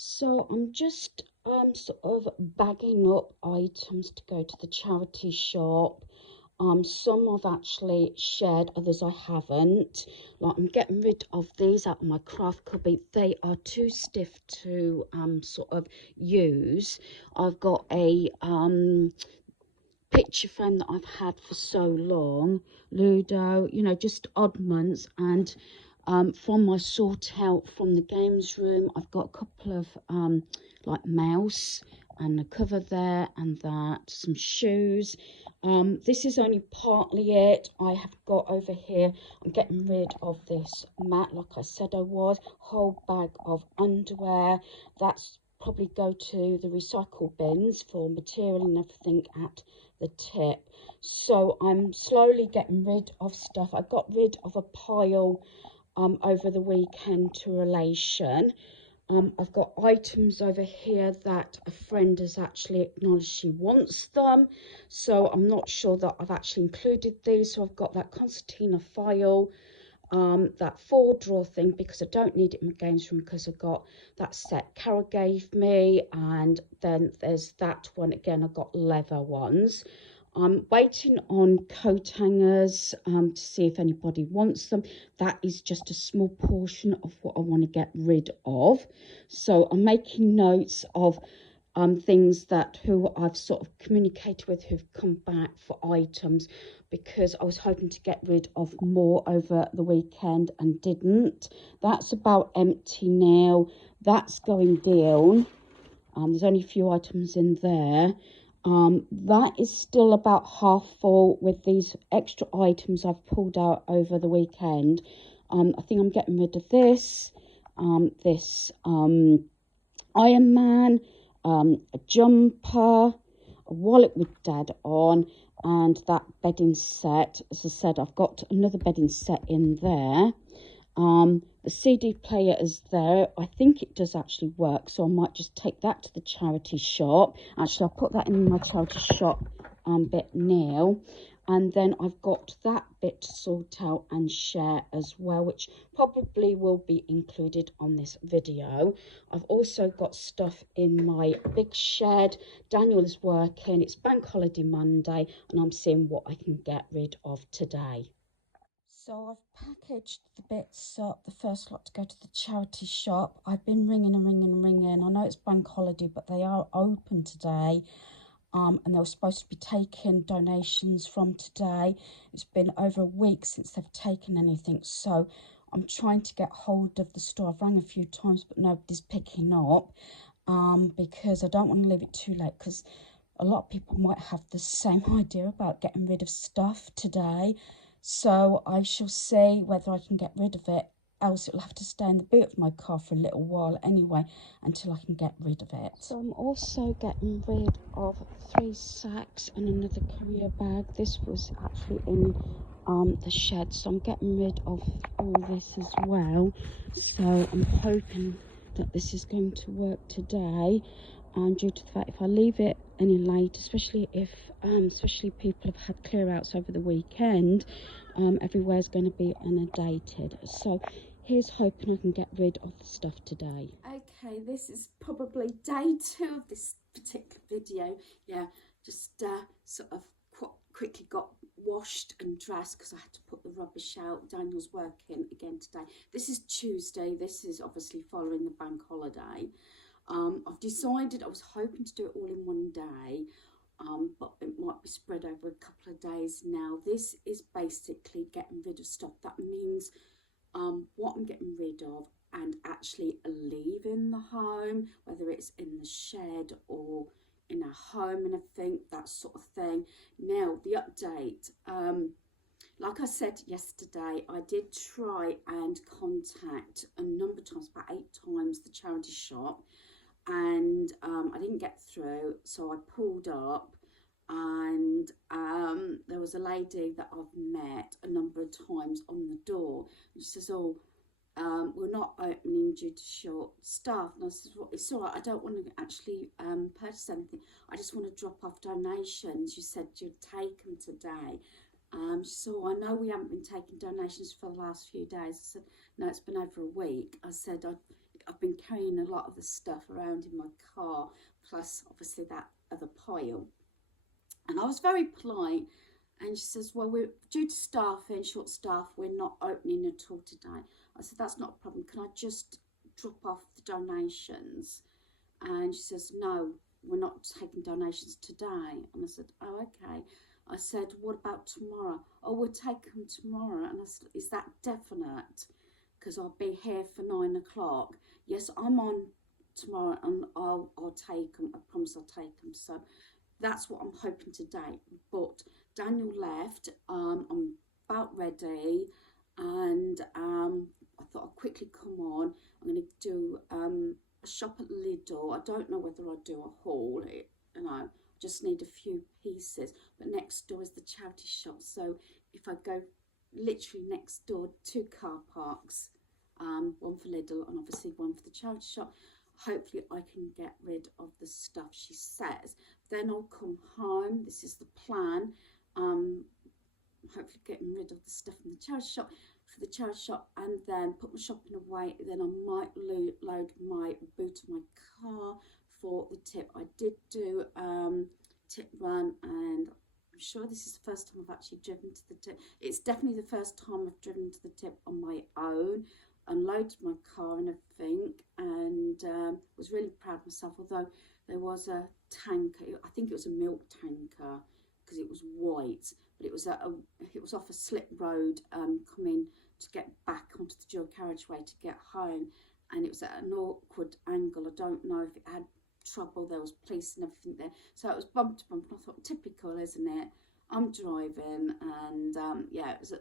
So I'm just sort of bagging up items to go to the charity shop. Some I've actually shared, others I haven't. Like I'm getting rid of these out of my craft cupboard. They are too stiff to sort of use. I've got a picture frame that I've had for so long, Ludo, you know, just oddments. And from my sort out from the games room, I've got a couple of like mouse and a cover there and that, some shoes. This is only partly it. I have got over here, I'm getting rid of this mat like I said I was, whole bag of underwear. That's probably go to the recycle bins for material and everything at the tip. So I'm slowly getting rid of stuff. I got rid of a pile over the weekend to relation. I've got items over here that a friend has actually acknowledged she wants them, so I'm not sure that I've actually included these. So I've got that concertina file, that 4-drawer thing, because I don't need it in my games room because I got that set Carol gave me, and then there's that one again. I got leather ones. I'm waiting on coat hangers to see if anybody wants them. That is just a small portion of what I want to get rid of. So I'm making notes of things that who I've sort of communicated with who've come back for items, because I was hoping to get rid of more over the weekend and didn't. That's about empty now. That's going down. There's only a few items in there. That is still about half full with these extra items I've pulled out over the weekend. I think I'm getting rid of this, this Iron Man, a jumper, a wallet with Dad on, and that bedding set. As I said, I've got another bedding set in there. The CD player is there. I think it does actually work, so I might just take that to the charity shop. Actually, I'll put that in my charity shop bit now. And then I've got that bit to sort out and share as well, which probably will be included on this video. I've also got stuff in my big shed. Daniel is working. It's Bank Holiday Monday, and I'm seeing what I can get rid of today. So I've packaged the bits up, the first lot to go to the charity shop. I've been ringing and ringing and ringing. I know it's bank holiday, but they are open today. And they were supposed to be taking donations from today. It's been over a week since they've taken anything. So I'm trying to get hold of the store. I've rang a few times, but nobody's picking up because I don't want to leave it too late, because a lot of people might have the same idea about getting rid of stuff today. So I shall see whether I can get rid of it, else it'll have to stay in the boot of my car for a little while anyway, until I can get rid of it. So I'm also getting rid of 3 sacks and another carrier bag. This was actually in the shed, so I'm getting rid of all this as well. So I'm hoping that this is going to work today, due to the fact if I leave it any late, especially if especially people have had clear outs over the weekend, everywhere's going to be inundated. So here's hoping I can get rid of the stuff today. Okay, this is probably day 2 of this particular video. Yeah, just sort of quickly got washed and dressed because I had to put the rubbish out. Daniel's working again today. This is Tuesday. This is obviously following the bank holiday. I've decided, I was hoping to do it all in one day, but it might be spread over a couple of days now. This is basically getting rid of stuff. That means what I'm getting rid of and actually leaving the home, whether it's in the shed or in a home and everything, that sort of thing. Now, the update. Like I said yesterday, I did try and contact a number of times, about 8 times, the charity shop, and I didn't get through, so I pulled up, and there was a lady that I've met a number of times on the door, and she says, oh, we're not opening due to short staff. And I said, well, it's all right, I don't want to actually purchase anything, I just want to drop off donations. She said you'd take them today. She said, oh, I know we haven't been taking donations for the last few days. I said, no, it's been over a week. I said, I've been carrying a lot of the stuff around in my car, plus obviously that other pile. And I was very polite, and she says, well, we're due to staffing, short staff, we're not opening at all today. I said, that's not a problem. Can I just drop off the donations? And she says, no, we're not taking donations today. And I said, oh, okay. I said, what about tomorrow? Oh, we'll take them tomorrow. And I said, is that definite? Because I'll be here for 9 o'clock. Yes, I'm on tomorrow, and I'll take them. I promise I'll take them. So that's what I'm hoping today. But Daniel left. I'm about ready, and I thought I'd quickly come on. I'm going to do a shop at Lidl. I don't know whether I'll do a haul. You know, just need a few pieces. But next door is the charity shop. So if I go literally next door, 2 car parks, one for Lidl and obviously one for the charity shop, hopefully I can get rid of the stuff she says. Then I'll come home. This is the plan. Hopefully getting rid of the stuff in the charity shop for the charity shop, and then put my shopping away. Then I might load my boot of my car for the tip. I did do tip run, and I'm sure this is the first time I've actually driven to the tip. It's definitely the first time I've driven to the tip on my own, unloaded my car and everything, and was really proud of myself. Although there was a tanker, I think it was a milk tanker because it was white, but it was off a slip road coming to get back onto the dual carriageway to get home, and it was at an awkward angle. I don't know if it had trouble, there was police and everything there, so it was bump to bump, and I thought, typical, isn't it? I'm driving, and yeah, it was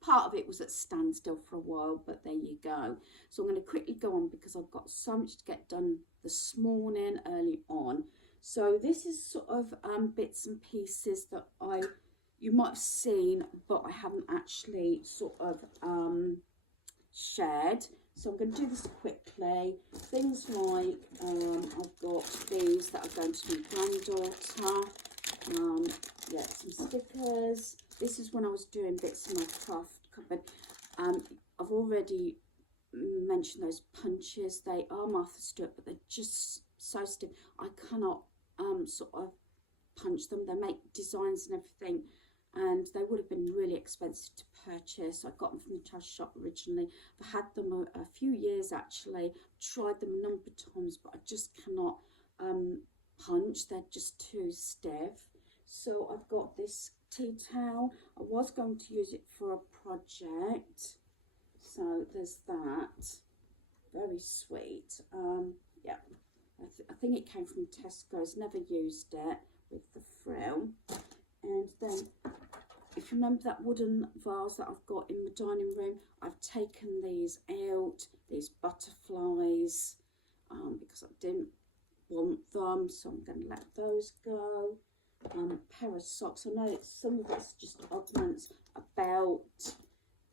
part of it was at standstill for a while, but there you go. So I'm going to quickly go on because I've got so much to get done this morning early on. So this is sort of bits and pieces that you might have seen, but I haven't actually sort of shared. So I'm going to do this quickly. Things like I've got these that are going to my granddaughter. Yeah, some stickers. This is when I was doing bits in my craft cupboard. I've already mentioned those punches. They are Martha Stewart, but they're just so stiff. I cannot sort of punch them. They make designs and everything, and they would have been really expensive to purchase. I got them from the trash shop originally. I've had them a few years actually. Tried them a number of times, but I just cannot punch. They're just too stiff. So I've got this tea towel. I was going to use it for a project, so there's that. Very sweet. Yeah, I think it came from Tesco's. Never used it with the frill. And then, if you remember that wooden vase that I've got in the dining room, I've taken these out, these butterflies, because I didn't want them, so I'm going to let those go. Pair of socks. I know some of it's just oddments, a belt,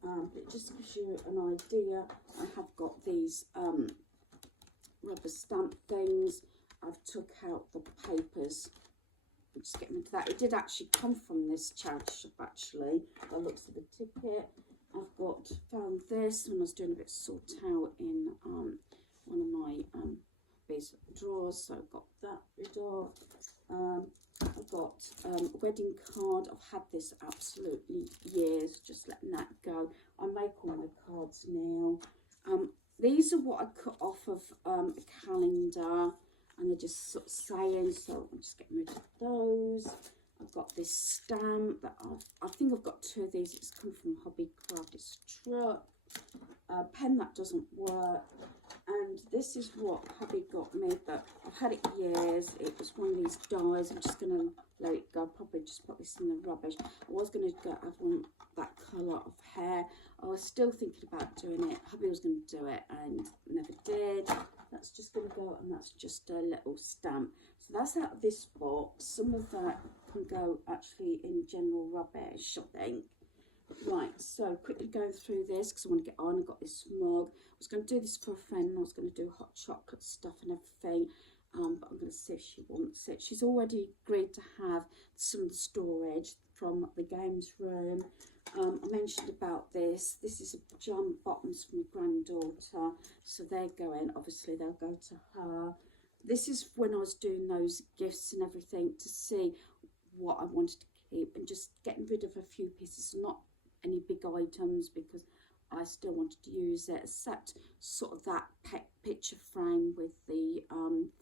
but it just gives you an idea. I have got these rubber stamp things. I've took out the papers. I'm just getting into that. It did actually come from this charity shop actually, by the looks of the ticket. I've found this when I was doing a bit of sort out in one of my base drawers, so I've got that rid of. I've got a wedding card. I've had this absolutely years, just letting that go. I make all my cards now. These are what I cut off of a calendar, and they're just sort of saying, so I'm just getting rid of those. I've got this stamp that I think I've got 2 of these. It's come from Hobbycraft. It's Truck. A pen that doesn't work, and this is what hubby got me, but I've had it years. It was one of these dies. I'm just going to let it go. Probably just put this in the rubbish. I was going to have one that colour of hair. I was still thinking about doing it. Hubby was going to do it and never did. That's just going to go, and that's just a little stamp. So that's out of this box. Some of that can go actually in general rubbish, I think. Right, so quickly going through this because I want to get on. I've got this mug. I was going to do this for a friend, and I was going to do hot chocolate stuff and everything, but I'm going to see if she wants it. She's already agreed to have some of the storage from the games room. I mentioned about this. This is a pajama bottoms for my granddaughter. So they're going, obviously they'll go to her. This is when I was doing those gifts and everything to see what I wanted to keep and just getting rid of a few pieces, not any big items because I still wanted to use it, except sort of that picture frame with the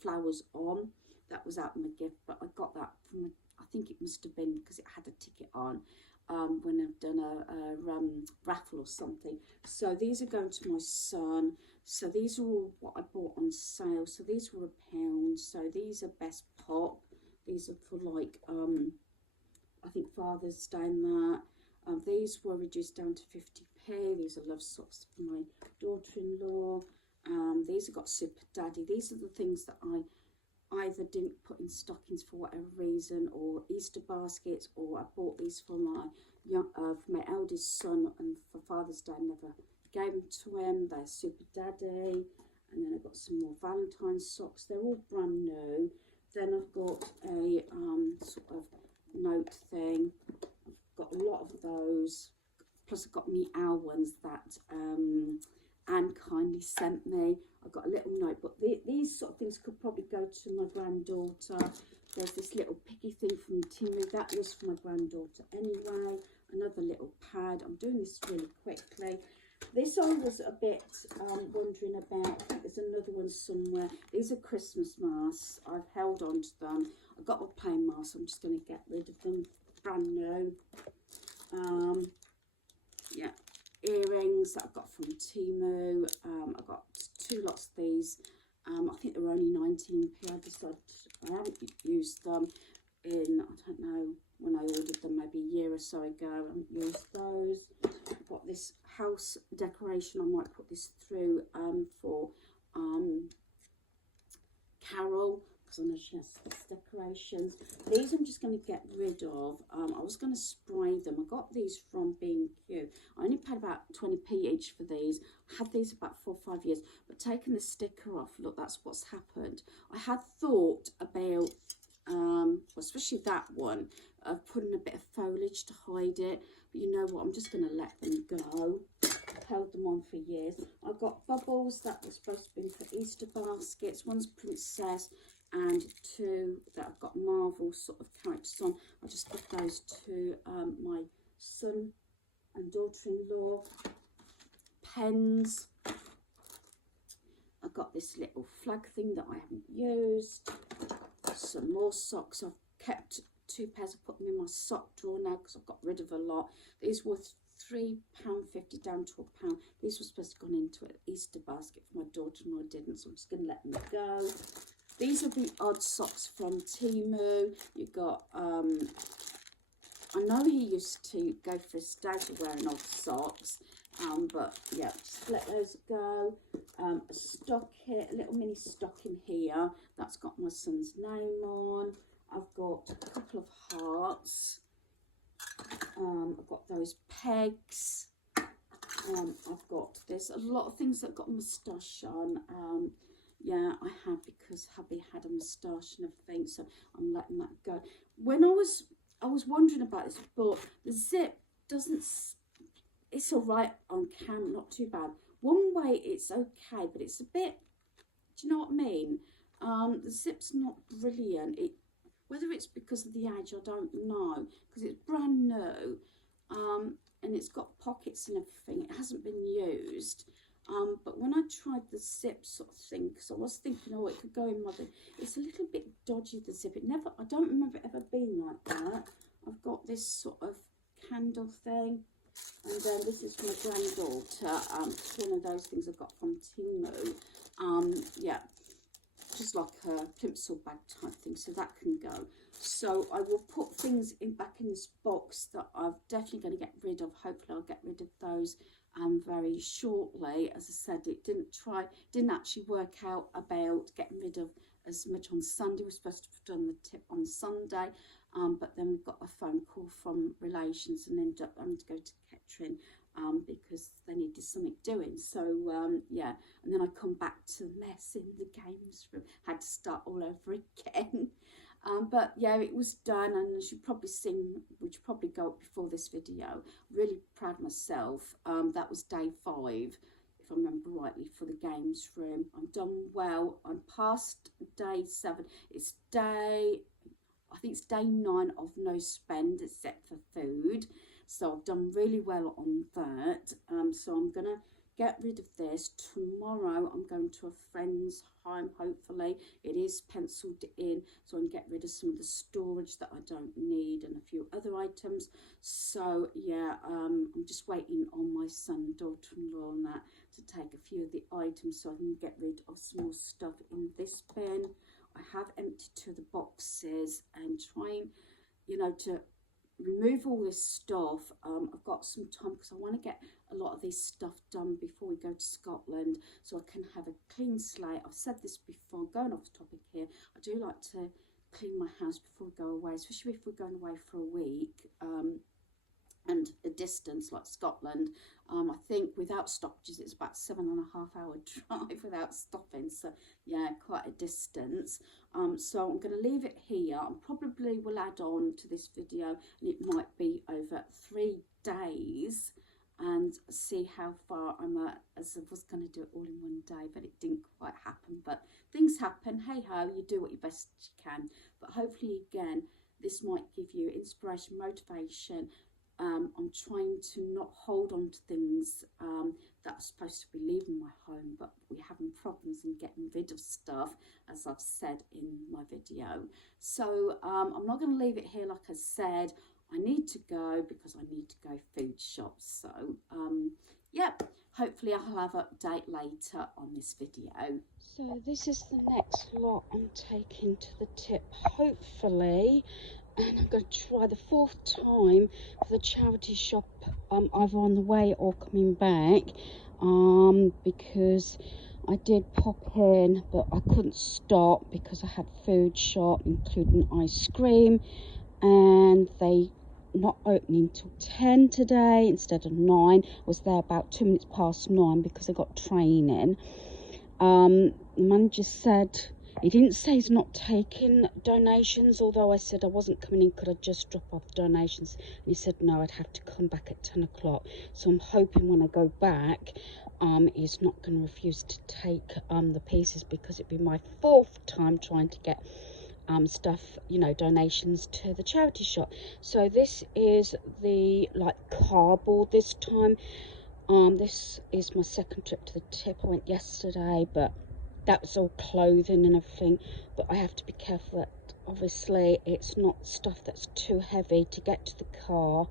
flowers on. That was out in my gift, but I got that from, I think it must have been because it had a ticket on when I've done a raffle or something. So these are going to my son. So these are all what I bought on sale. So these were £1. So these are Best Pop. These are for like, I think Father's Day and that. These were reduced down to 50p. These are love socks for my daughter-in-law. These have got Super Daddy. These are the things that I either didn't put in stockings for whatever reason, or Easter baskets, or I bought these for my eldest son, and for Father's Day I never gave them to him. They're Super Daddy. And then I've got some more Valentine's socks. They're all brand new. Then I've got a sort of note thing. I've got a lot of those. Plus I've got me owl ones that Anne kindly sent me. I've got a little note, but these sort of things could probably go to my granddaughter. There's this little piggy thing from Timu. That was for my granddaughter anyway. Another little pad. I'm doing this really quickly. This I was a bit wondering about. I think there's another one somewhere. These are Christmas masks. I've held on to them. I've got my plain masks. I'm just going to get rid of them. Brand new. Yeah. Earrings that I got from Timu. I got 2 lots of these. I think they were only 19p. I decided I haven't used them in, I don't know, when I ordered them maybe a year or so ago. I haven't used those. I've got this house decoration. I might put this through for Carol, because I know she has this decorations. These I'm just going to get rid of. I was going to spray them. I got these from B&Q. I only paid about 20p each for these. I had these about 4 or 5 years, but taking the sticker off, look, that's what's happened. I had thought about, well, especially that one, of putting a bit of foliage to hide it, but you know what, I'm just going to let them go. I've held them on for years. I've got bubbles that were supposed to be for Easter baskets. One's Princess, and 2 that I've got Marvel sort of characters on. I just got those to my son and daughter-in-law. Pens. I've got this little flag thing that I haven't used. Some more socks. I've kept 2 pairs. I put them in my sock drawer now because I've got rid of a lot. These were £3.50 down to £1. These were supposed to have gone into an Easter basket for my daughter-in-law. I didn't, so I'm just going to let them go. These are the odd socks from Timu. You've got, I know he used to go for a stage of wearing odd socks, but yeah, just let those go. A stocking, a little mini stocking here. That's got my son's name on. I've got a couple of hearts. I've got those pegs. I've got, there's a lot of things that got a moustache on. Yeah, I have, because hubby had a moustache and everything, so I'm letting that go. When I was wondering about this, but the zip doesn't, it's all right on camera, not too bad. One way it's okay, but it's a bit, do you know what I mean? The zip's not brilliant. Whether it's because of the age, I don't know, because it's brand new, and it's got pockets and everything. It hasn't been used. But when I tried the zip sort of thing, because I was thinking, oh, it could go in my thing, it's a little bit dodgy, the zip. I don't remember it ever being like that. I've got this sort of candle thing, and then this is for my granddaughter. It's one of those things I got from Timu. Yeah, just like a plimsoll bag type thing, so that can go. So I will put things back in this box that I'm definitely going to get rid of. Hopefully I'll get rid of those very shortly. As I said, it didn't actually work out about getting rid of as much on Sunday. We're supposed to have done the tip on Sunday, but then we got a phone call from relations and ended up having to go to Kettering because they needed something doing. So yeah, and then I come back to the mess in the games room, had to start all over again. But yeah, it was done, and as you've probably seen, which probably go up before this video, really proud of myself. That was day 5, if I remember rightly, for the games room. I'm done well. I'm past day 7. It's day, I think it's day 9 of no spend except for food. So I've done really well on that. So I'm going to get rid of this. Tomorrow I'm going to a friend's home, hopefully. It is penciled in, so I can get rid of some of the storage that I don't need and a few other items. So yeah, I'm just waiting on my son, daughter-in-law and that to take a few of the items so I can get rid of some more stuff in this bin. I have emptied 2 of the boxes and trying, you know, to remove all this stuff. I've got some time because I want to get a lot of this stuff done before we go to Scotland, so I can have a clean slate. I've said this before, going off topic here, I do like to clean my house before we go away, especially if we're going away for a week and a distance like Scotland. I think without stoppages it's about 7.5 hour drive without stopping, so yeah, quite a distance. So I'm going to leave it here. I probably will add on to this video, and it might be over 3 days, and see how far I'm at, as I was going to do it all in one day, but it didn't quite happen. But things happen, hey ho, you do what you best you can. But hopefully again this might give you inspiration, motivation. I'm trying to not hold on to things that are supposed to be leaving my home, but we're having problems in getting rid of stuff, as I've said in my video. So I'm not going to leave it here. Like I said, I need to go because I need to go food shop. So yep, hopefully I'll have an update later on this video. So this is the next lot I'm taking to the tip, hopefully. And I'm going to try the 4th time for the charity shop, either on the way or coming back, because I did pop in, but I couldn't stop because I had food shop, including ice cream, and they not opening till 10 today instead of 9. I was there about 2 minutes past 9 because I got training. The manager said, he didn't say he's not taking donations, although I said I wasn't coming in, could I just drop off donations? And he said no, I'd have to come back at 10 o'clock. So I'm hoping when I go back, he's not going to refuse to take the pieces, because it'd be my 4th time trying to get stuff, you know, donations to the charity shop. So this is the cardboard this time. This is my 2nd trip to the tip. I went yesterday, but that was all clothing and everything. But I have to be careful that obviously it's not stuff that's too heavy to get to the car.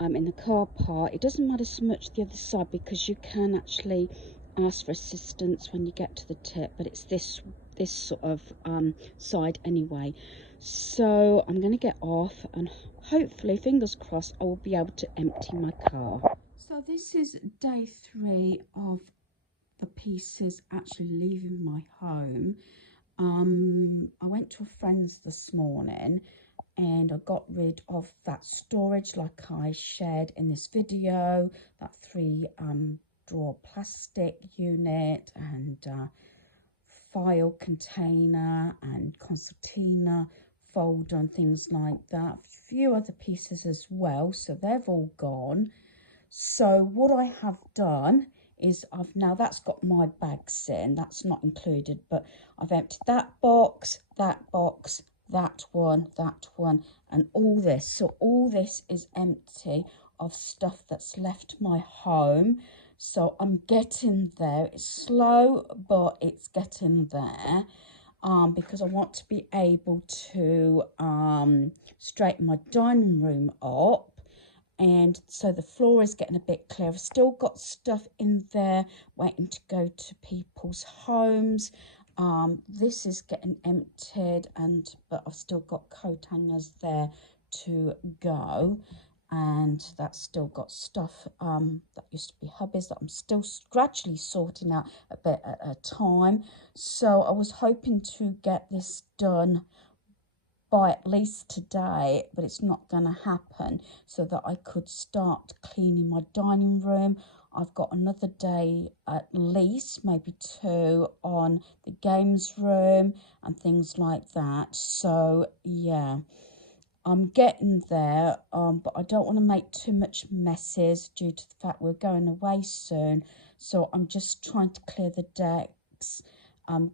In the car park, it doesn't matter so much the other side, because you can actually ask for assistance when you get to the tip, but it's this sort of side anyway. So I'm going to get off, and hopefully, fingers crossed, I will be able to empty my car. So this is day 3 of the pieces actually leaving my home. I went to a friend's this morning and I got rid of that storage like I shared in this video, that 3 drawer plastic unit and file container and concertina folder and things like that. A few other pieces as well, so they've all gone. So what I have done is now that's got my bags in, that's not included, but I've emptied that box, that one, and all this. So all this is empty of stuff that's left my home. So I'm getting there. It's slow, but it's getting there. Because I want to be able to straighten my dining room up. And so the floor is getting a bit clear. I've still got stuff in there waiting to go to people's homes. This is getting emptied, but I've still got coat hangers there to go. And that's still got stuff that used to be hubbies that I'm still gradually sorting out a bit at a time. So I was hoping to get this done by at least today, but it's not going to happen, so that I could start cleaning my dining room. I've got another day at least, maybe 2, on the games room and things like that. So yeah, I'm getting there, but I don't want to make too much messes due to the fact we're going away soon. So I'm just trying to clear the decks,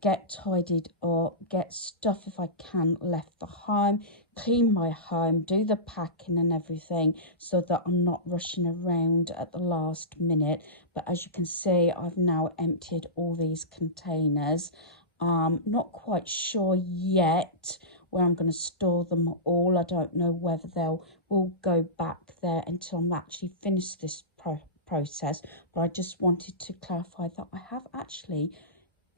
get tidied up, get stuff if I can left for home, clean my home, do the packing and everything so that I'm not rushing around at the last minute. But as you can see, I've now emptied all these containers. Not quite sure yet where I'm going to store them all. I don't know whether will go back there until I'm actually finished this process, but I just wanted to clarify that I have actually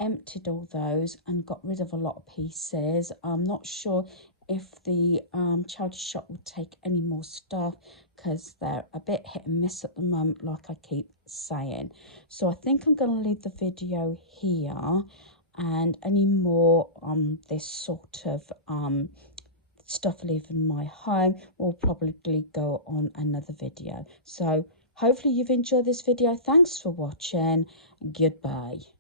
emptied all those and got rid of a lot of pieces. I'm not sure if the charity shop will take any more stuff because they're a bit hit and miss at the moment, like I keep saying. So I think I'm going to leave the video here, and any more on this sort of stuff leaving my home will probably go on another video. So hopefully you've enjoyed this video. Thanks for watching. Goodbye.